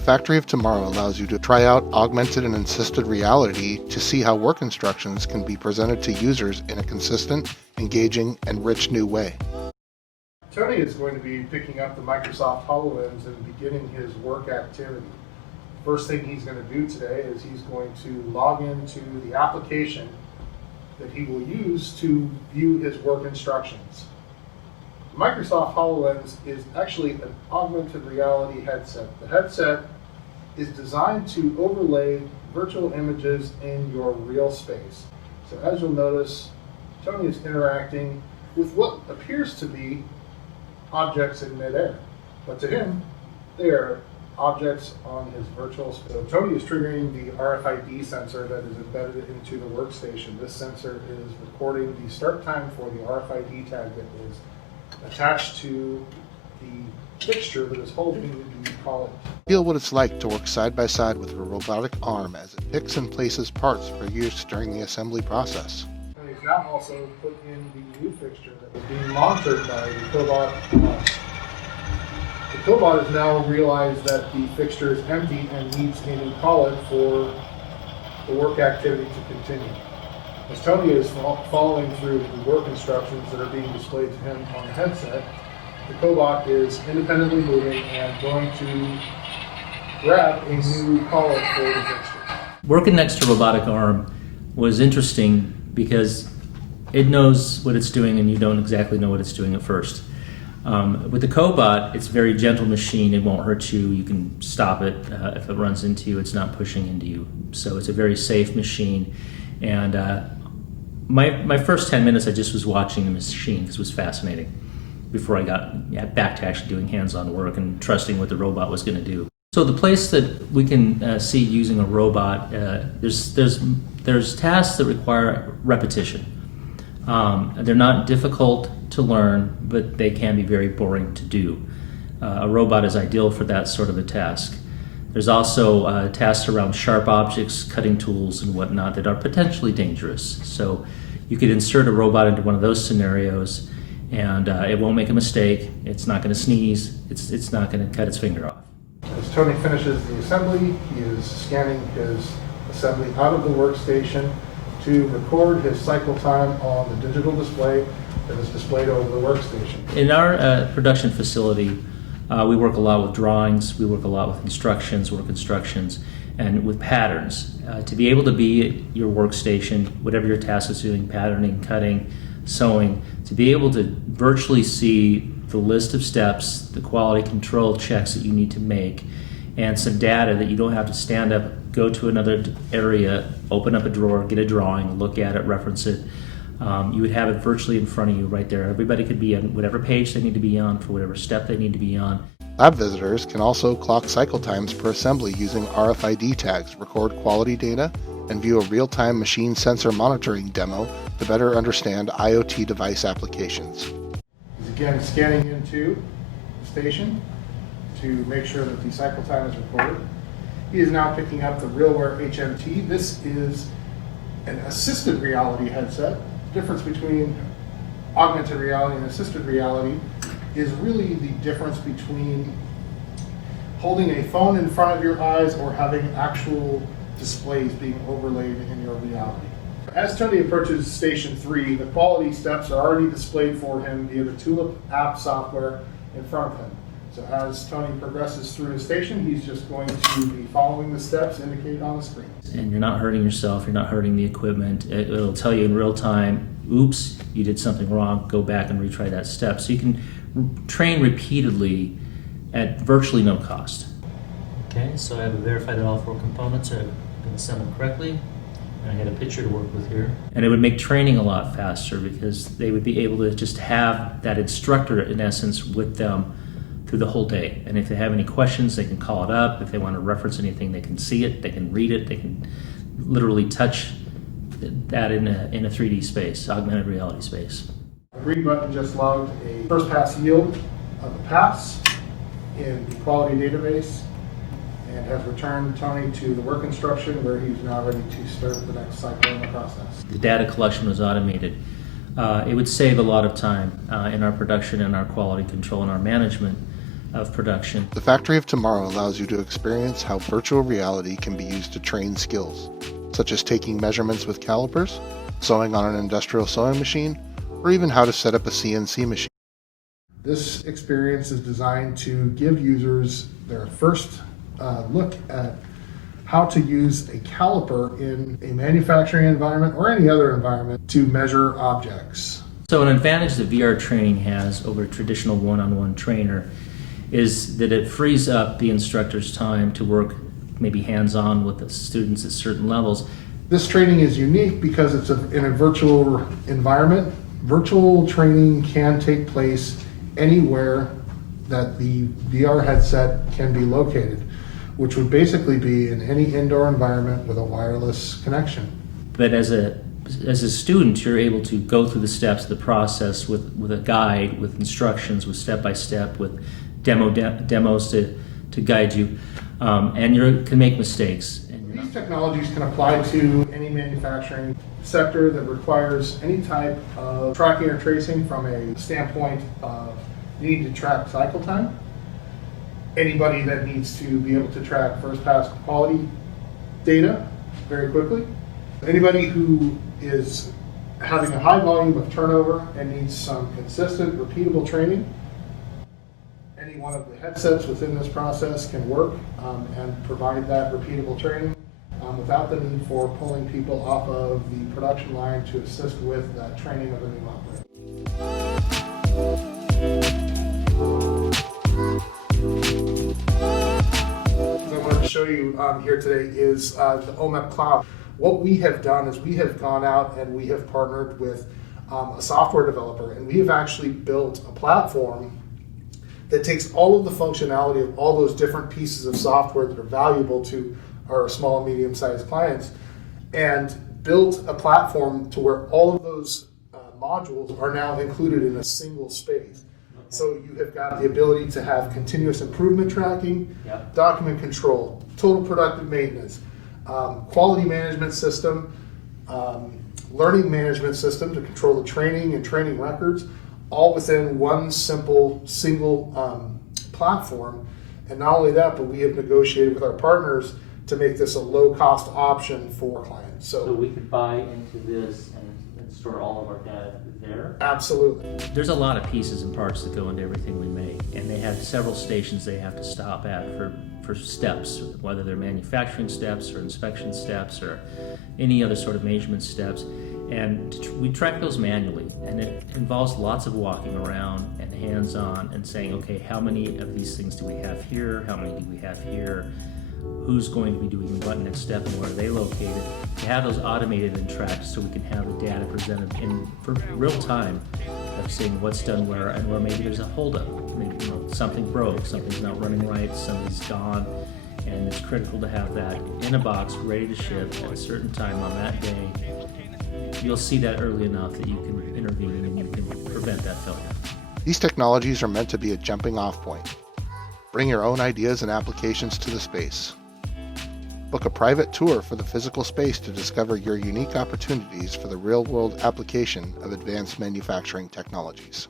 The Factory of Tomorrow allows you to try out augmented and assisted reality to see how work instructions can be presented to users in a consistent, engaging, and rich new way. Tony is going to be picking up the Microsoft HoloLens and beginning his work activity. First thing he's going to do today is he's going to log into the application that he will use to view his work instructions. Microsoft HoloLens is actually an augmented reality headset. The headset is designed to overlay virtual images in your real space. So as you'll notice, Tony is interacting with what appears to be objects in midair, but to him, they are objects on his virtual space. So Tony is triggering the RFID sensor that is embedded into the workstation. This sensor is recording the start time for the RFID tag that is attached to the fixture that is holding the collet. Feel what it's like to work side by side with a robotic arm as it picks and places parts for use during the assembly process. And he's now also put in the new fixture that is being monitored by the cobot. The cobot has now realized that the fixture is empty and needs a new collet for the work activity to continue. As Tony is following through the work instructions that are being displayed to him on the headset, the cobot is independently moving and going to grab a new collet for the fixture. Working next to a robotic arm was interesting because it knows what it's doing and you don't exactly know what it's doing at first. With the cobot, it's a very gentle machine. It won't hurt you. You can stop it. If it runs into you, it's not pushing into you. So it's a very safe machine. And my first 10 minutes, I just was watching the machine because it was fascinating before I got back to actually doing hands-on work and trusting what the robot was going to do. So the place that we can see using a robot, there's tasks that require repetition. They're not difficult to learn, but they can be very boring to do. A robot is ideal for that sort of a task. There's also tasks around sharp objects, cutting tools, and whatnot that are potentially dangerous. So you could insert a robot into one of those scenarios, and it won't make a mistake. It's not going to sneeze. It's not going to cut its finger off. As Tony finishes the assembly, he is scanning his assembly out of the workstation to record his cycle time on the digital display that is displayed over the workstation. In our production facility, we work a lot with drawings, we work a lot with instructions, work instructions, and with patterns. To be able to be at your workstation, whatever your task is doing, patterning, cutting, sewing, to be able to virtually see the list of steps, the quality control checks that you need to make, and some data that you don't have to stand up, go to another area, open up a drawer, get a drawing, look at it, reference it. You would have it virtually in front of you right there. Everybody could be on whatever page they need to be on for whatever step they need to be on. Lab visitors can also clock cycle times per assembly using RFID tags, record quality data, and view a real-time machine sensor monitoring demo to better understand IoT device applications. He's again scanning into the station to make sure that the cycle time is recorded. He is now picking up the RealWear HMT. This is an assisted reality headset. The difference between augmented reality and assisted reality is really the difference between holding a phone in front of your eyes or having actual displays being overlaid in your reality. As Tony approaches Station 3, the quality steps are already displayed for him via the Tulip app software in front of him. So as Tony progresses through the station, he's just going to be following the steps indicated on the screen. And you're not hurting yourself, you're not hurting the equipment. It'll tell you in real time, oops, you did something wrong, go back and retry that step. So you can train repeatedly at virtually no cost. Okay, so I have verified that all 4 components have been assembled correctly. And I had a picture to work with here. And it would make training a lot faster because they would be able to just have that instructor, in essence, with them through the whole day. And if they have any questions, they can call it up. If they want to reference anything, they can see it, they can read it, they can literally touch that in a 3D space, augmented reality space. The green button just logged a first pass yield of a pass in the quality database and has returned Tony to the work instruction where he's now ready to start the next cycle in the process. The data collection was automated. It would save a lot of time in our production and our quality control and our management of production. The Factory of Tomorrow allows you to experience how virtual reality can be used to train skills, such as taking measurements with calipers, sewing on an industrial sewing machine, or even how to set up a CNC machine. This experience is designed to give users their first look at how to use a caliper in a manufacturing environment or any other environment to measure objects. So an advantage that VR training has over a traditional one-on-one trainer is that it frees up the instructor's time to work maybe hands-on with the students at certain levels. This training is unique because it's in a virtual environment. Virtual training can take place anywhere that the VR headset can be located, which would basically be in any indoor environment with a wireless connection. But as a student, you're able to go through the steps of the process with a guide, with instructions, with step-by-step, with demos to guide you, and you can make mistakes. These technologies can apply to any manufacturing sector that requires any type of tracking or tracing from a standpoint of needing to track cycle time. Anybody that needs to be able to track first pass quality data very quickly. Anybody who is having a high volume of turnover and needs some consistent, repeatable training. Any one of the headsets within this process can work and provide that repeatable training without the need for pulling people off of the production line to assist with that training of a new operator. What I wanted to show you here today is the OMEP Cloud. What we have done is we have gone out and we have partnered with a software developer, and we have actually built a platform that takes all of the functionality of all those different pieces of software that are valuable to our small and medium-sized clients, and built a platform to where all of those modules are now included in a single space. So you have got the ability to have continuous improvement tracking, document control, total productive maintenance, quality management system, learning management system to control the training and training records, all within one single platform. And not only that, but we have negotiated with our partners to make this a low-cost option for clients. So we could buy into this and store all of our data there? Absolutely. There's a lot of pieces and parts that go into everything we make, and they have several stations they have to stop at for steps, whether they're manufacturing steps or inspection steps or any other sort of measurement steps. And we track those manually, and it involves lots of walking around and hands-on and saying, okay, how many of these things do we have here? How many do we have here? Who's going to be doing what next step and where are they located? To have those automated and tracked so we can have the data presented for real time of seeing what's done where and where maybe there's a holdup. Maybe something broke, something's not running right, something's gone, and it's critical to have that in a box ready to ship at a certain time on that day. You'll see that early enough that you can intervene and you can prevent that failure. These technologies are meant to be a jumping off point. Bring your own ideas and applications to the space. Book a private tour for the physical space to discover your unique opportunities for the real-world application of advanced manufacturing technologies.